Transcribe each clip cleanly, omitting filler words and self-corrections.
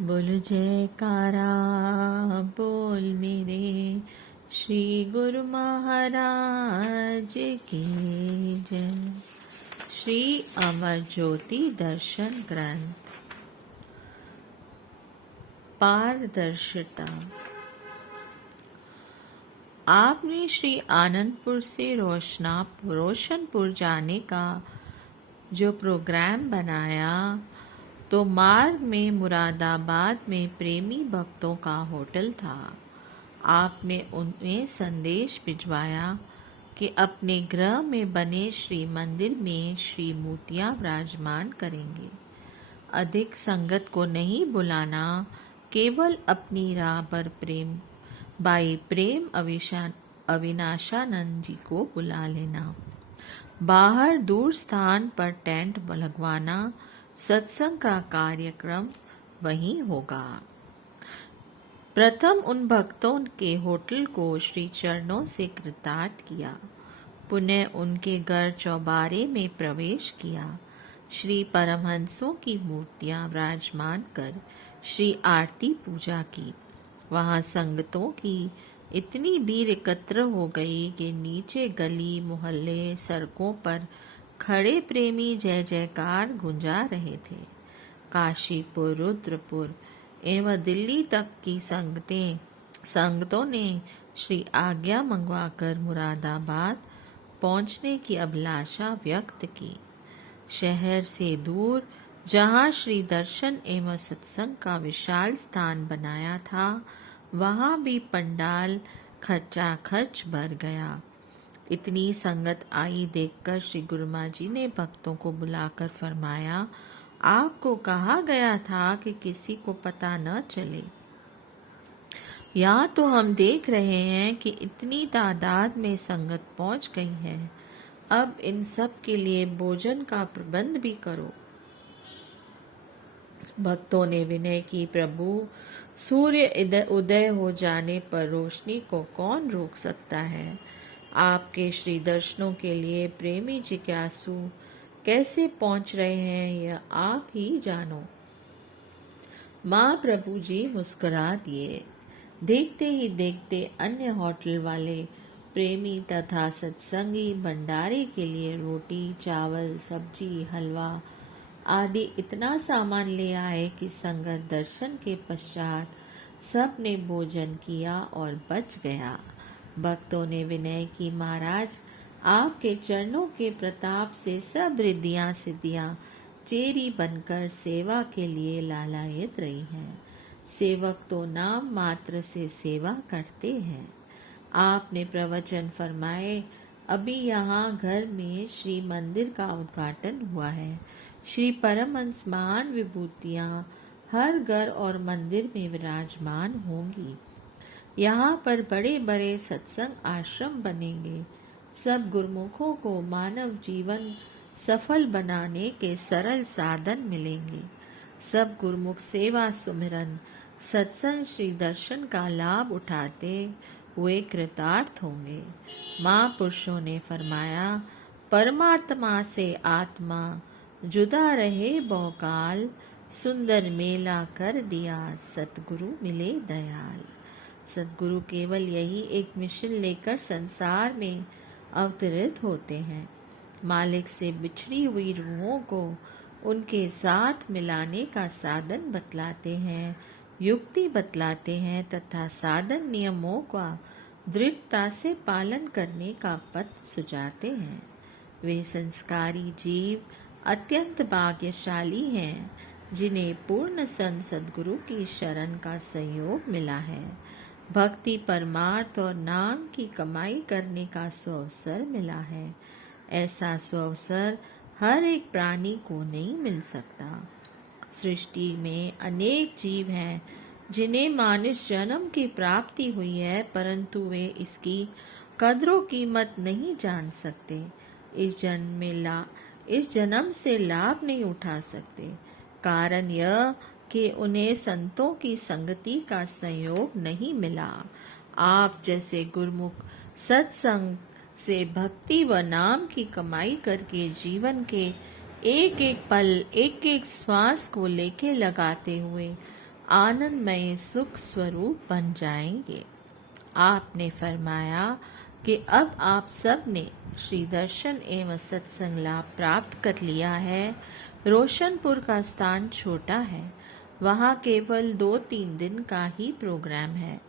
बोल जयकारा बोल मेरे श्री गुरु महाराज की जय। श्री अमर ज्योति दर्शन ग्रंथ पारदर्शिता। आपने श्री आनंदपुर से रोशनपुर जाने का जो प्रोग्राम बनाया तो मार्ग में मुरादाबाद में प्रेमी भक्तों का होटल था। आपने उन्हें संदेश भिजवाया कि अपने गृह में बने श्री मंदिर में श्री मूर्तियां विराजमान करेंगे। अधिक संगत को नहीं बुलाना, केवल अपनी राह पर प्रेम अविनाशानंद जी को बुला लेना। बाहर दूर स्थान पर टेंट लगवाना, सत्संग का कार्यक्रम वहीं होगा। प्रथम उन भक्तों के होटल को श्री चरणों से कृतार्थ किया, पुनः उनके घर चौबारे में प्रवेश किया। श्री परमहंसों की मूर्तियां विराजमान कर श्री आरती पूजा की। वहां संगतों की इतनी भीड़ एकत्र हो गई कि नीचे गली मोहल्ले सड़कों पर खड़े प्रेमी जय जयकार गुंजा रहे थे। काशीपुर, रुद्रपुर एवं दिल्ली तक की संगतों ने श्री आज्ञा मंगवाकर मुरादाबाद पहुंचने की अभिलाषा व्यक्त की। शहर से दूर जहां श्री दर्शन एवं सत्संग का विशाल स्थान बनाया था, वहां भी पंडाल खचाखच भर गया। इतनी संगत आई देखकर श्री गुरुमा जी ने भक्तों को बुलाकर फरमाया, आपको कहा गया था कि किसी को पता न चले। यहाँ तो हम देख रहे हैं कि इतनी तादाद में संगत पहुंच गई है। अब इन सब के लिए भोजन का प्रबंध भी करो। भक्तों ने विनय की, प्रभु सूर्य उदय हो जाने पर रोशनी को कौन रोक सकता है। आपके श्री दर्शनों के लिए प्रेमी जिज्ञासु कैसे पहुंच रहे हैं, यह आप ही जानो। माँ प्रभु जी मुस्कुरा दिए। देखते ही देखते अन्य होटल वाले प्रेमी तथा सत्संगी भंडारे के लिए रोटी, चावल, सब्जी, हलवा आदि इतना सामान ले आए कि संगत दर्शन के पश्चात सब ने भोजन किया और बच गया। भक्तों ने विनय की, महाराज आपके चरणों के प्रताप से सब रिद्धियां सिद्धियां चेरी बनकर सेवा के लिए लालायित रही हैं। सेवक तो नाम मात्र से सेवा करते हैं। आपने प्रवचन फरमाए, अभी यहाँ घर में श्री मंदिर का उद्घाटन हुआ है। श्री परमहंस महान विभूतियां हर घर और मंदिर में विराजमान होंगी। यहाँ पर बड़े बड़े सत्संग आश्रम बनेंगे। सब गुरुमुखों को मानव जीवन सफल बनाने के सरल साधन मिलेंगे। सब गुरुमुख सेवा, सुमिरन, सत्संग, श्री दर्शन का लाभ उठाते हुए कृतार्थ होंगे। महापुरुषों ने फरमाया, परमात्मा से आत्मा जुदा रहे बहुकाल, सुंदर मेला कर दिया सतगुरु मिले दयाल। सतगुरु केवल यही एक मिशन लेकर संसार में अवतरित होते हैं। मालिक से बिछड़ी हुई रूहों को उनके साथ मिलाने का साधन बतलाते हैं, युक्ति बतलाते हैं तथा साधन नियमों का दृढ़ता से पालन करने का पथ सुझाते हैं। वे संस्कारी जीव अत्यंत भाग्यशाली हैं, जिन्हें पूर्ण सद्गुरु की शरण का सहयोग मिला है। भक्ति, परमार्थ और नाम की कमाई करने का सुअवसर मिला है। ऐसा सुअवसर हर एक प्राणी को नहीं मिल सकता। सृष्टि में अनेक जीव हैं जिन्हें मानुष जन्म की प्राप्ति हुई है, परंतु वे इसकी कदरों कीमत नहीं जान सकते। इस जन्म से लाभ नहीं उठा सकते। कारण यह कि उन्हें संतों की संगति का संयोग नहीं मिला। आप जैसे गुरुमुख सत्संग से भक्ति व नाम की कमाई करके जीवन के एक एक पल, एक एक श्वास को लेके लगाते हुए आनंदमय सुख स्वरूप बन जाएंगे। आपने फरमाया कि अब आप सब ने श्री दर्शन एवं सत्संग लाभ प्राप्त कर लिया है। रोशनपुर का स्थान छोटा है, वहाँ केवल 2-3 दिन का ही प्रोग्राम है।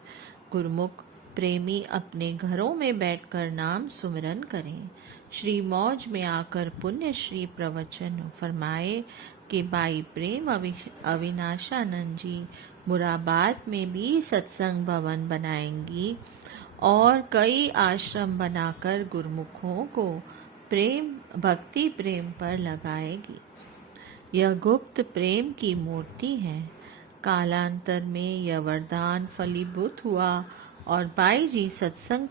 गुरुमुख प्रेमी अपने घरों में बैठकर नाम सुमिरन करें। श्री मौज में आकर पुण्य श्री प्रवचन फरमाए कि भाई प्रेम अविनाशानंद जी मुराबाद में भी सत्संग भवन बनाएंगी और कई आश्रम बनाकर गुरुमुखों को प्रेम भक्ति प्रेम पर लगाएगी। यह गुप्त प्रेम की मूर्ति है। कालांतर में यह वरदान फलीभूत हुआ और बाई जी सत्संग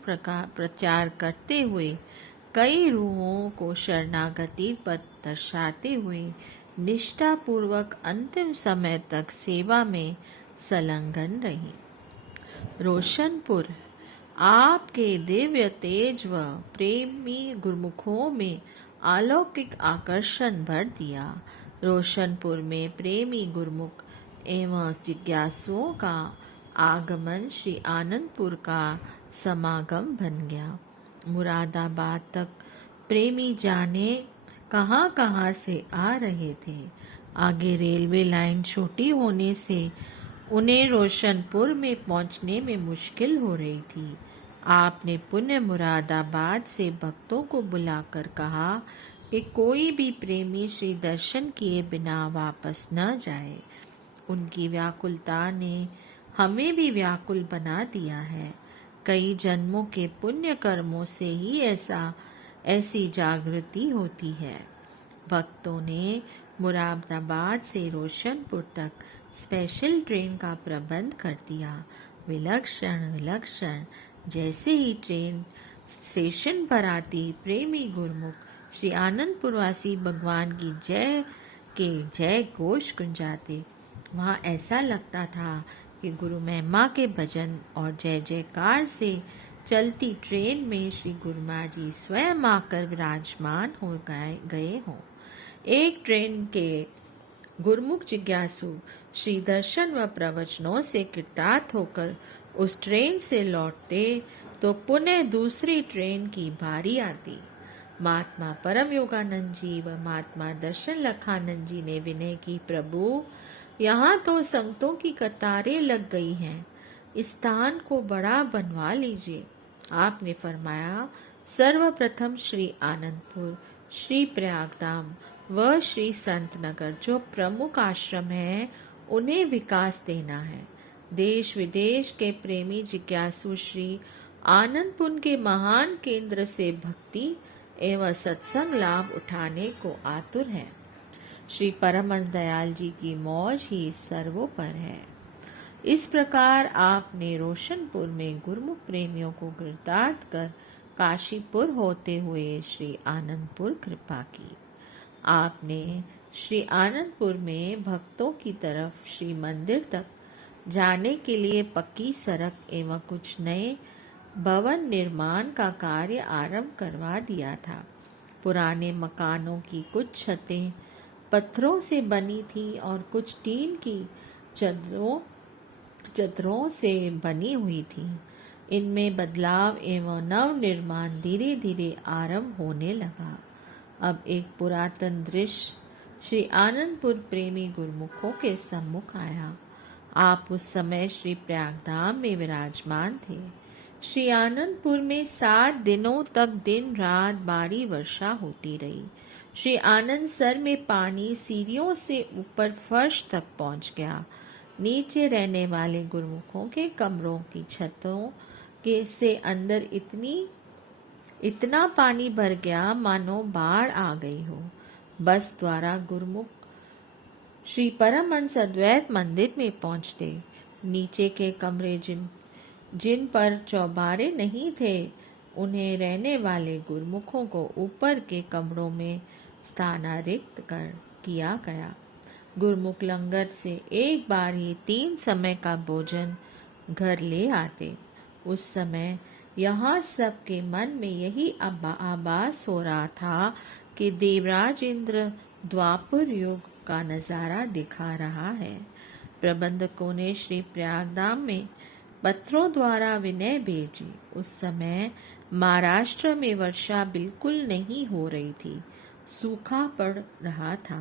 प्रचार करते हुए कई रूहों को शरणागति पथ दर्शाते हुए निष्ठापूर्वक अंतिम समय तक सेवा में संलग्न रही। रोशनपुर आपके दिव्य तेज व प्रेमी गुरुमुखों में अलौकिक आकर्षण भर दिया। रोशनपुर में प्रेमी गुरुमुख एवं जिज्ञासुओं का आगमन श्री आनंदपुर का समागम बन गया। मुरादाबाद तक प्रेमी जाने कहाँ से आ रहे थे। आगे रेलवे लाइन छोटी होने से उन्हें रोशनपुर में पहुंचने में मुश्किल हो रही थी। आपने पुण्य मुरादाबाद से भक्तों को बुलाकर कहा कि कोई भी प्रेमी श्री दर्शन किए बिना वापस न जाए। उनकी व्याकुलता ने हमें भी व्याकुल बना दिया है। कई जन्मों के पुण्य कर्मों से ही ऐसी जागृति होती है। भक्तों ने मुरादाबाद से रोशनपुर तक स्पेशल ट्रेन का प्रबंध कर दिया। विलक्षण जैसे ही ट्रेन स्टेशन पर आती प्रेमी गुरुमुख श्री आनंदपुरवासी भगवान की जय के जय घोष गुंजाते। वहाँ ऐसा लगता था कि गुरु महिमा के भजन और जय जयकार से चलती ट्रेन में श्री गुरुमा जी स्वयं आकर विराजमान हो गए हों। एक ट्रेन के गुरुमुख जिज्ञासु श्री दर्शन व प्रवचनों से कृतार्थ होकर उस ट्रेन से लौटते तो पुनः दूसरी ट्रेन की बारी आती। महात्मा परम योगानंद जी व महात्मा दर्शन लखानंद जी ने विनय की, प्रभु यहाँ तो संतों की कतारें लग गई हैं, इस स्थान को बड़ा बनवा लीजिए। आपने फरमाया, सर्वप्रथम श्री आनंदपुर, श्री प्रयागधाम व श्री संत नगर जो प्रमुख आश्रम हैं उन्हें विकास देना है। देश विदेश के प्रेमी जिज्ञासु श्री आनंदपुर के महान केंद्र से भक्ति एवं सत्संग लाभ उठाने को आतुर है। श्री परमहंस दयाल जी की मौज ही सर्वोपर है। इस प्रकार आपने रोशनपुर में गुरुमुख प्रेमियों को कृतार्थ कर काशीपुर होते हुए श्री आनंदपुर कृपा की। आपने श्री आनंदपुर में भक्तों की तरफ श्री मंदिर तक जाने के लिए पक्की सड़क एवं कुछ नए भवन निर्माण का कार्य आरंभ करवा दिया था। पुराने मकानों की कुछ छतें पत्थरों से बनी थी और कुछ टीन की चदरों से बनी हुई थी। इनमें बदलाव एवं नव निर्माण धीरे धीरे आरंभ होने लगा। अब एक पुरातन दृश्य श्री आनंदपुर प्रेमी गुरुमुखों के सम्मुख आया। आप उस समय श्री प्रयागधाम में विराजमान थे। श्री आनंदपुर में 7 दिनों तक दिन रात भारी वर्षा होती रही। श्री आनंद सर में पानी सीढ़ियों से ऊपर फर्श तक पहुंच गया। नीचे रहने वाले गुरुमुखों के कमरों की छतों के से अंदर इतना पानी भर गया मानो बाढ़ आ गई हो। बस द्वारा गुरुमुख श्री परमहंस अद्वैत मंदिर में पहुंचते। नीचे के कमरे जिन पर चौबारे नहीं थे, उन्हें रहने वाले गुरुमुखों को ऊपर के कमरों में स्थानांतरित किया गया। गुरुमुख लंगर से एक बार ही 3 समय का भोजन घर ले आते। उस समय यहाँ सबके मन में यही आभास हो रहा था कि देवराज इंद्र द्वापर युग का नजारा दिखा रहा है। प्रबंधकों ने श्री प्रयागधाम में पत्रों द्वारा विनय भेजी। उस समय महाराष्ट्र में वर्षा बिल्कुल नहीं हो रही थी, सूखा पड़ रहा था।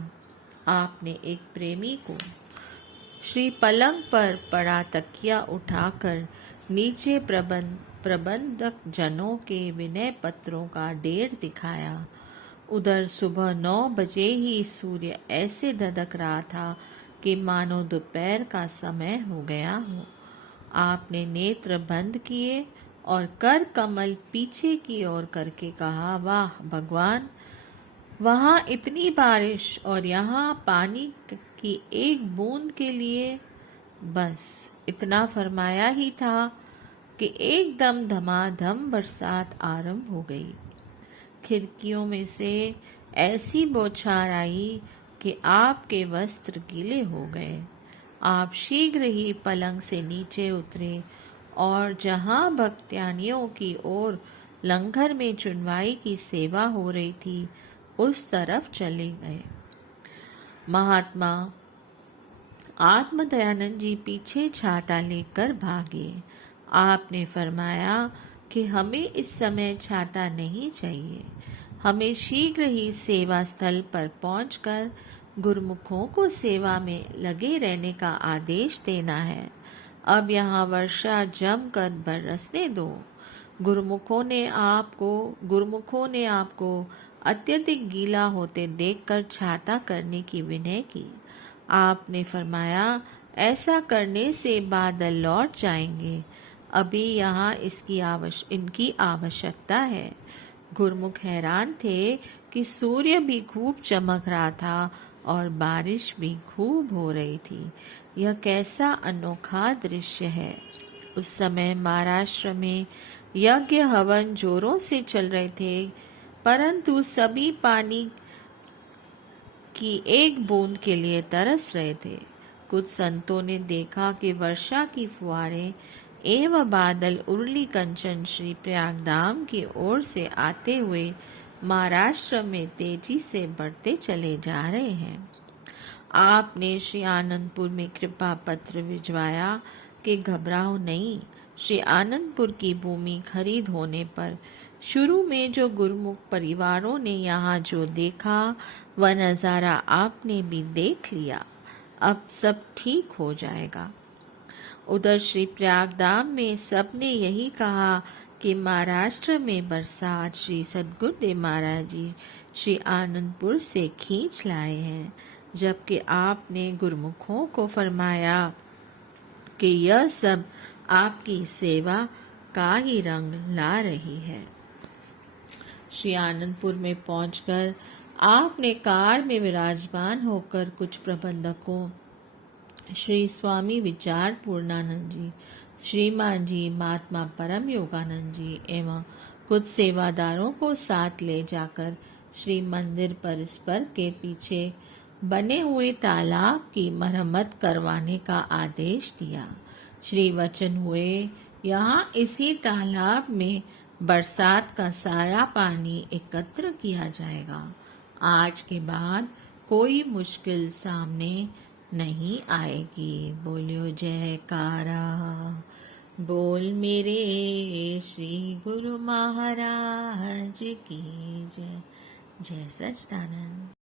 आपने एक प्रेमी को श्री पलंग पर पड़ा तकिया उठाकर नीचे प्रबंधक जनों के विनय पत्रों का ढेर दिखाया। उधर सुबह 9 बजे ही सूर्य ऐसे धधक रहा था कि मानो दोपहर का समय हो गया हो। आपने नेत्र बंद किए और कर कमल पीछे की ओर करके कहा, वाह भगवान, वहाँ इतनी बारिश और यहाँ पानी की एक बूंद के लिए। बस इतना फरमाया ही था कि एकदम धमाधम बरसात आरंभ हो गई। खिड़कियों में से ऐसी बौछार आई कि आपके वस्त्र गीले हो गए। आप शीघ्र ही पलंग से नीचे उतरे और जहां भक्त्यानियों की ओर लंगर में चुनवाई की सेवा हो रही थी, उस तरफ चले गए। महात्मा आत्मदयानंद जी पीछे छाता लेकर भागे। आपने फरमाया कि हमें इस समय छाता नहीं चाहिए, हमें शीघ्र ही सेवा स्थल पर पहुंचकर गुरुमुखों को सेवा में लगे रहने का आदेश देना है। अब यहाँ वर्षा जमकर बरसने दो। गुरुमुखों ने आपको अत्यधिक गीला होते देखकर छाता करने की विनय की। आपने फरमाया, ऐसा करने से बादल लौट जाएंगे, अभी यहाँ इनकी आवश्यकता है। गुरुमुख हैरान थे कि सूर्य भी खूब चमक रहा था और बारिश भी खूब हो रही थी। यह कैसा अनोखा दृश्य है। उस समय महाराष्ट्र में यज्ञ हवन जोरों से चल रहे थे, परंतु सभी पानी की एक बूंद के लिए तरस रहे थे। कुछ संतों ने देखा कि वर्षा की फुहारें एवं बादल उर्ली कंचन श्री प्रयागधाम की ओर से आते हुए महाराष्ट्र में तेजी से बढ़ते चले जा रहे हैं। आपने श्री आनंदपुर में कृपा पत्र भिजवाया कि घबराओ नहीं। श्री आनंदपुर की भूमि खरीद होने पर शुरू में जो गुरुमुख परिवारों ने यहाँ जो देखा वह नज़ारा आपने भी देख लिया। अब सब ठीक हो जाएगा। उधर श्री प्रयागधाम में सबने यही कहा कि महाराष्ट्र में बरसात श्री सद्गुरुदेव महाराज जी श्री आनंदपुर से खींच लाए हैं, जबकि आपने गुरुमुखों को फरमाया कि यह सब आपकी सेवा का ही रंग ला रही है। श्री आनंदपुर में पहुंचकर आपने कार में विराजमान होकर कुछ प्रबंधकों श्री स्वामी विचार पूर्णानंद जी, श्रीमान जी, महात्मा परम योगानंद जी एवं कुछ सेवादारों को साथ ले जाकर श्री मंदिर परिसर के पीछे बने हुए तालाब की मरम्मत करवाने का आदेश दिया। श्री वचन हुए, यहाँ इसी तालाब में बरसात का सारा पानी एकत्र किया जाएगा। आज के बाद कोई मुश्किल सामने नहीं आएगी। बोलियो जयकारा, बोल मेरे श्री गुरु महाराज की जय। जय सच्चिदानंद।